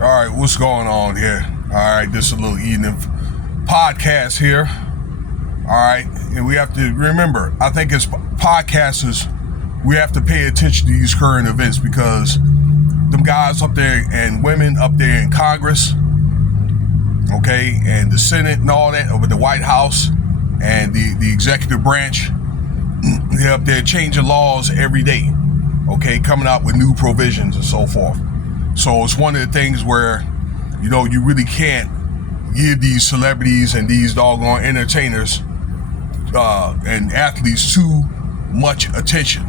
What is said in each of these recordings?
All right, what's going on here? All right, this is a little evening podcast here. All right, and we have to remember, I think as podcasters, we have to pay attention to these current events because them guys up there and women up there in Congress, okay, and the Senate and all that, over the White House and the executive branch, they're up there changing laws every day, okay, coming out with new provisions and so forth. So it's one of the things where, you really can't give these celebrities and these doggone entertainers and athletes too much attention.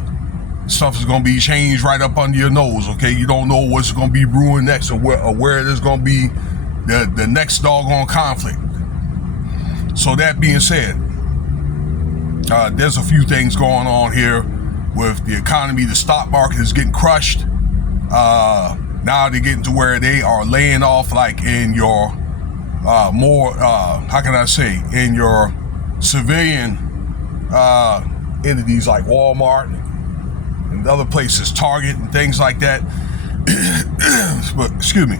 Stuff is going to be changed right up under your nose, okay? You don't know what's going to be brewing next or where there's going to be the next doggone conflict. So that being said, there's a few things going on here with the economy. The stock market is getting crushed. Now they're getting to where they are laying off, like in your in your civilian entities like Walmart and other places, Target and things like that. But excuse me.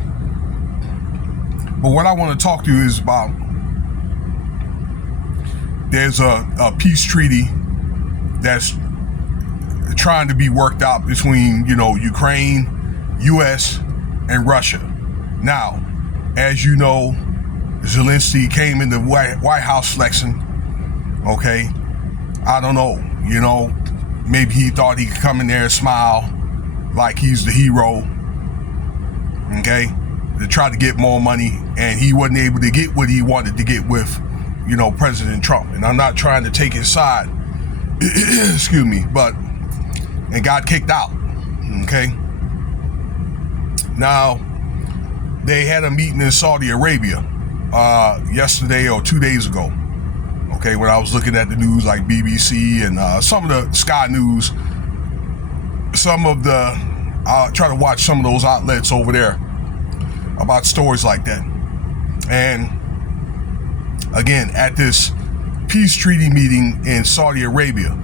But what I want to talk to you is about, there's a peace treaty that's trying to be worked out between, Ukraine, U.S., and Russia. Now, as you know, Zelensky came in the White House flexing, okay? I don't know, maybe he thought he could come in there and smile like he's the hero, okay? To try to get more money, and he wasn't able to get what he wanted to get with, President Trump. And I'm not trying to take his side, excuse me, and got kicked out, okay? Now, they had a meeting in Saudi Arabia yesterday or 2 days ago, okay, when I was looking at the news like BBC and some of the Sky News, I'll try to watch some of those outlets over there about stories like that. And again, at this peace treaty meeting in Saudi Arabia,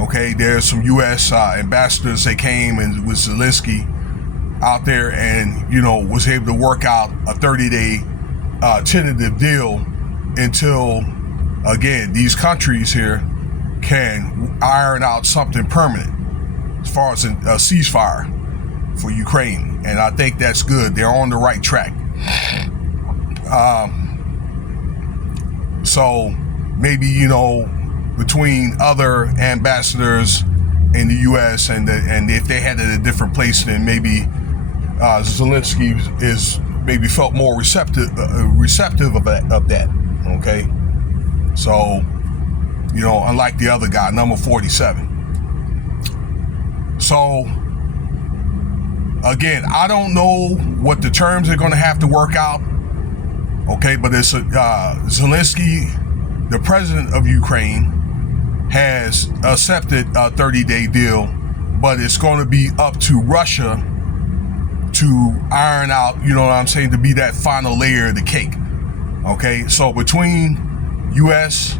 okay, there's some U.S. ambassadors. They came and with Zelensky out there and, was able to work out a 30-day tentative deal until, again, these countries here can iron out something permanent as far as a ceasefire for Ukraine. And I think that's good. They're on the right track. So maybe, between other ambassadors in the U.S. and if they had it at a different place, then maybe Zelensky is maybe felt more receptive of that. Okay, so unlike the other guy, number 47. So again, I don't know what the terms are going to have to work out. Okay, but it's Zelensky, the president of Ukraine, has accepted a 30-day deal, but it's going to be up to Russia to iron out, to be that final layer of the cake. Okay, so between U.S.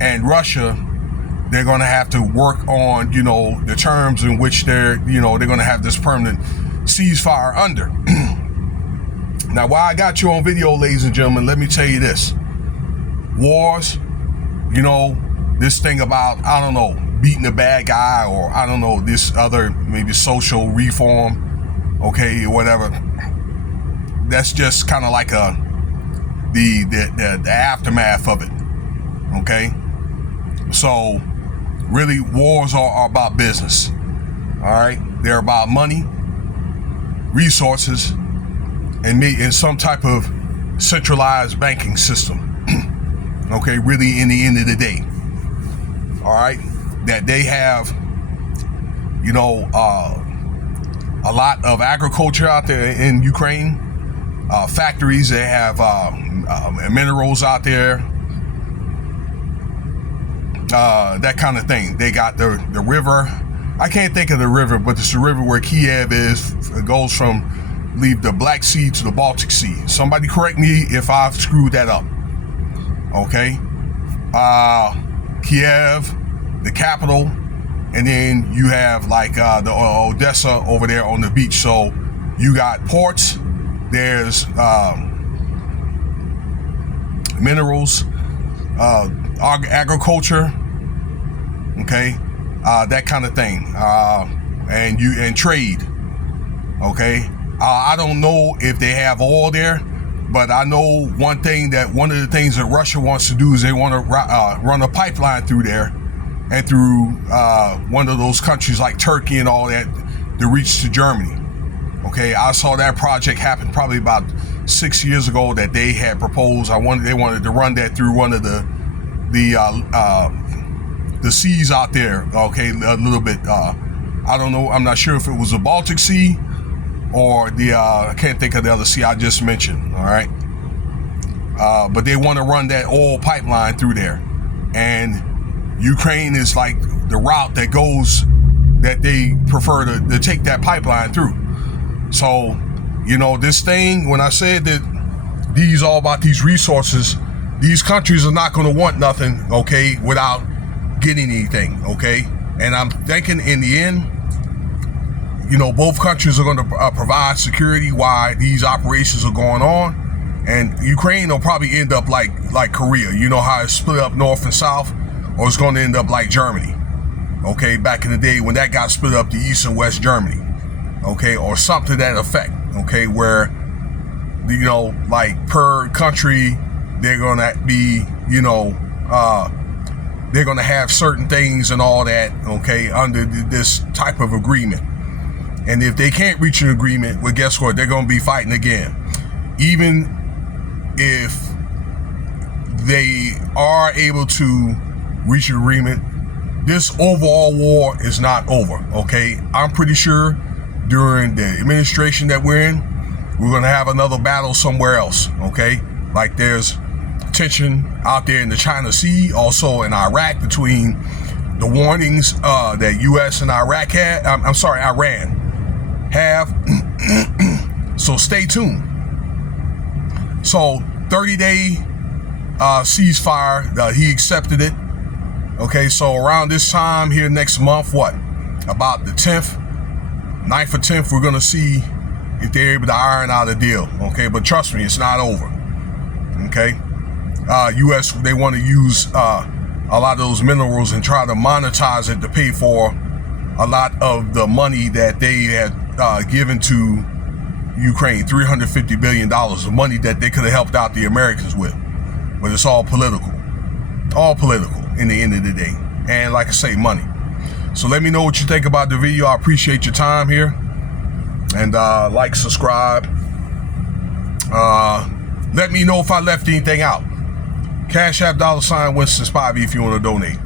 and Russia, they're going to have to work on, the terms in which they're going to have this permanent ceasefire under. Now, while I got you on video, ladies and gentlemen, let me tell you this. Wars, this thing about, beating a bad guy, or this other maybe social reform, okay, or whatever. That's just kind of like the aftermath of it, okay? So really, wars are about business, all right? They're about money, resources, and some type of centralized banking system, okay, really in the end of the day, all right? That they have, a lot of agriculture out there in Ukraine, factories. They have minerals out there, that kind of thing. They got the river. I can't think of the river, but it's the river where Kiev is. It goes from, the Black Sea to the Baltic Sea. Somebody correct me if I've screwed that up. Okay, Kiev, the capital, and then you have the Odessa over there on the beach. So You got ports. There's minerals, agriculture, okay, that kind of thing, and trade, okay. I don't know if they have oil there, but I know one of the things that Russia wants to do is they want to run a pipeline through there and through one of those countries like Turkey and all that to reach to Germany. Okay, I saw that project happen probably about 6 years ago that they had proposed. They wanted to run that through one of the seas out there. Okay, a little bit. I don't know. I'm not sure if it was the Baltic Sea or I can't think of the other sea I just mentioned. All right, but they want to run that oil pipeline through there, and Ukraine is like the route that they prefer to take that pipeline through. So, this thing, when I said that all about these resources, these countries are not going to want nothing, okay, without getting anything, okay? And I'm thinking in the end, both countries are going to provide security while these operations are going on. And Ukraine will probably end up like Korea. You know how it's split up north and south? Or it's going to end up like Germany, okay? Back in the day when that got split up to East and West Germany. Okay, or something to that effect, okay, where, like per country, they're going to be, they're going to have certain things and all that, okay, under this type of agreement. And if they can't reach an agreement, well, guess what? They're going to be fighting again. Even if they are able to reach an agreement, this overall war is not over, okay? I'm pretty sure during the administration that we're in, we're going to have another battle somewhere else, okay? Like there's tension out there in the China Sea, also in Iraq, between the warnings that U.S. and Iran have. So stay tuned. So 30-day ceasefire, he accepted it. Okay, so around this time here next month, about the 10th, 9th or 10th, we're going to see if they're able to iron out a deal, okay? But trust me, it's not over, okay? U.S., they want to use a lot of those minerals and try to monetize it to pay for a lot of the money that they had given to Ukraine, $350 billion of money that they could have helped out the Americans with. But it's all political in the end of the day. And like I say, money. So let me know what you think about the video. I appreciate your time here. And like, subscribe. Let me know if I left anything out. Cash App $Winston Spivey if you want to donate.